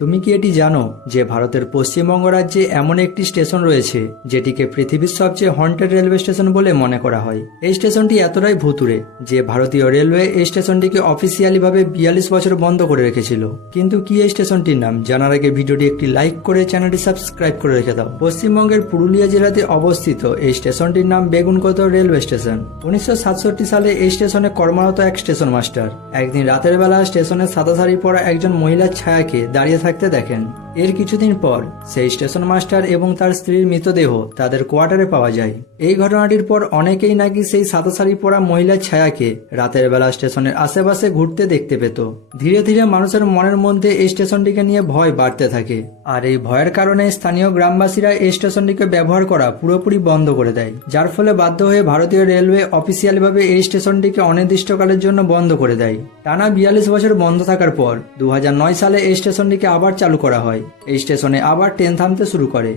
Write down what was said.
তুমি কি এটি জানো যে ভারতের পশ্চিমবঙ্গ রাজ্যে এমন একটি স্টেশন রয়েছে যেটিকে পৃথিবীর সবচেয়ে হন্টেড রেলওয়ে স্টেশন বলে মনে করা হয়। এই স্টেশনটি এতটাই ভুতুড়ে যে ভারতীয় রেলওয়ে এই স্টেশনটিকে অফিসিয়ালি ভাবে 42 বছর বন্ধ করে রেখেছিল। কিন্তু কি এই স্টেশনটির নাম জানার আগে ভিডিওটি একটি লাইক করে চ্যানেলটি সাবস্ক্রাইব করে রেখে দাও। পশ্চিমবঙ্গের পুরুলিয়া জেলাতে অবস্থিত এই স্টেশনটির নাম বেগুনকোদর রেলওয়ে স্টেশন। 1967 সালে এই স্টেশনে কর্মরত এক স্টেশন মাস্টার একদিন রাতের বেলা স্টেশনের সাদা শাড়ি পরা একজন মহিলার ছায়াকে দাঁড়িয়ে থাকতে দেখেন। এর কিছুদিন পর সেই স্টেশন মাস্টার এবং তার স্ত্রীর মৃতদেহ তাদের কোয়ার্টারে পাওয়া যায়। এই ঘটনাটির পর অনেকেই নাকি সেই সাদা শাড়ি পরা মহিলার ছায়াকে রাতের বেলা স্টেশনের আশেপাশে ঘুরতে দেখতে পেত। ধীরে ধীরে মানুষের মনের মধ্যে এই স্টেশনটিকে নিয়ে ভয় বাড়তে থাকে, আর এই ভয়ের কারণে স্থানীয় গ্রামবাসীরা এই স্টেশনটিকে ব্যবহার করা পুরোপুরি বন্ধ করে দেয়, যার ফলে বাধ্য হয়ে ভারতীয় রেলওয়ে অফিসিয়ালি ভাবে এই স্টেশনটিকে অনির্দিষ্টকালের জন্য বন্ধ করে দেয়। টানা 42 বছর বন্ধ থাকার পর 2009 সালে এই স্টেশনটিকে আবার চালু করা হয়। এই স্টেশনে আবার ট্রেন থামতে শুরু করে।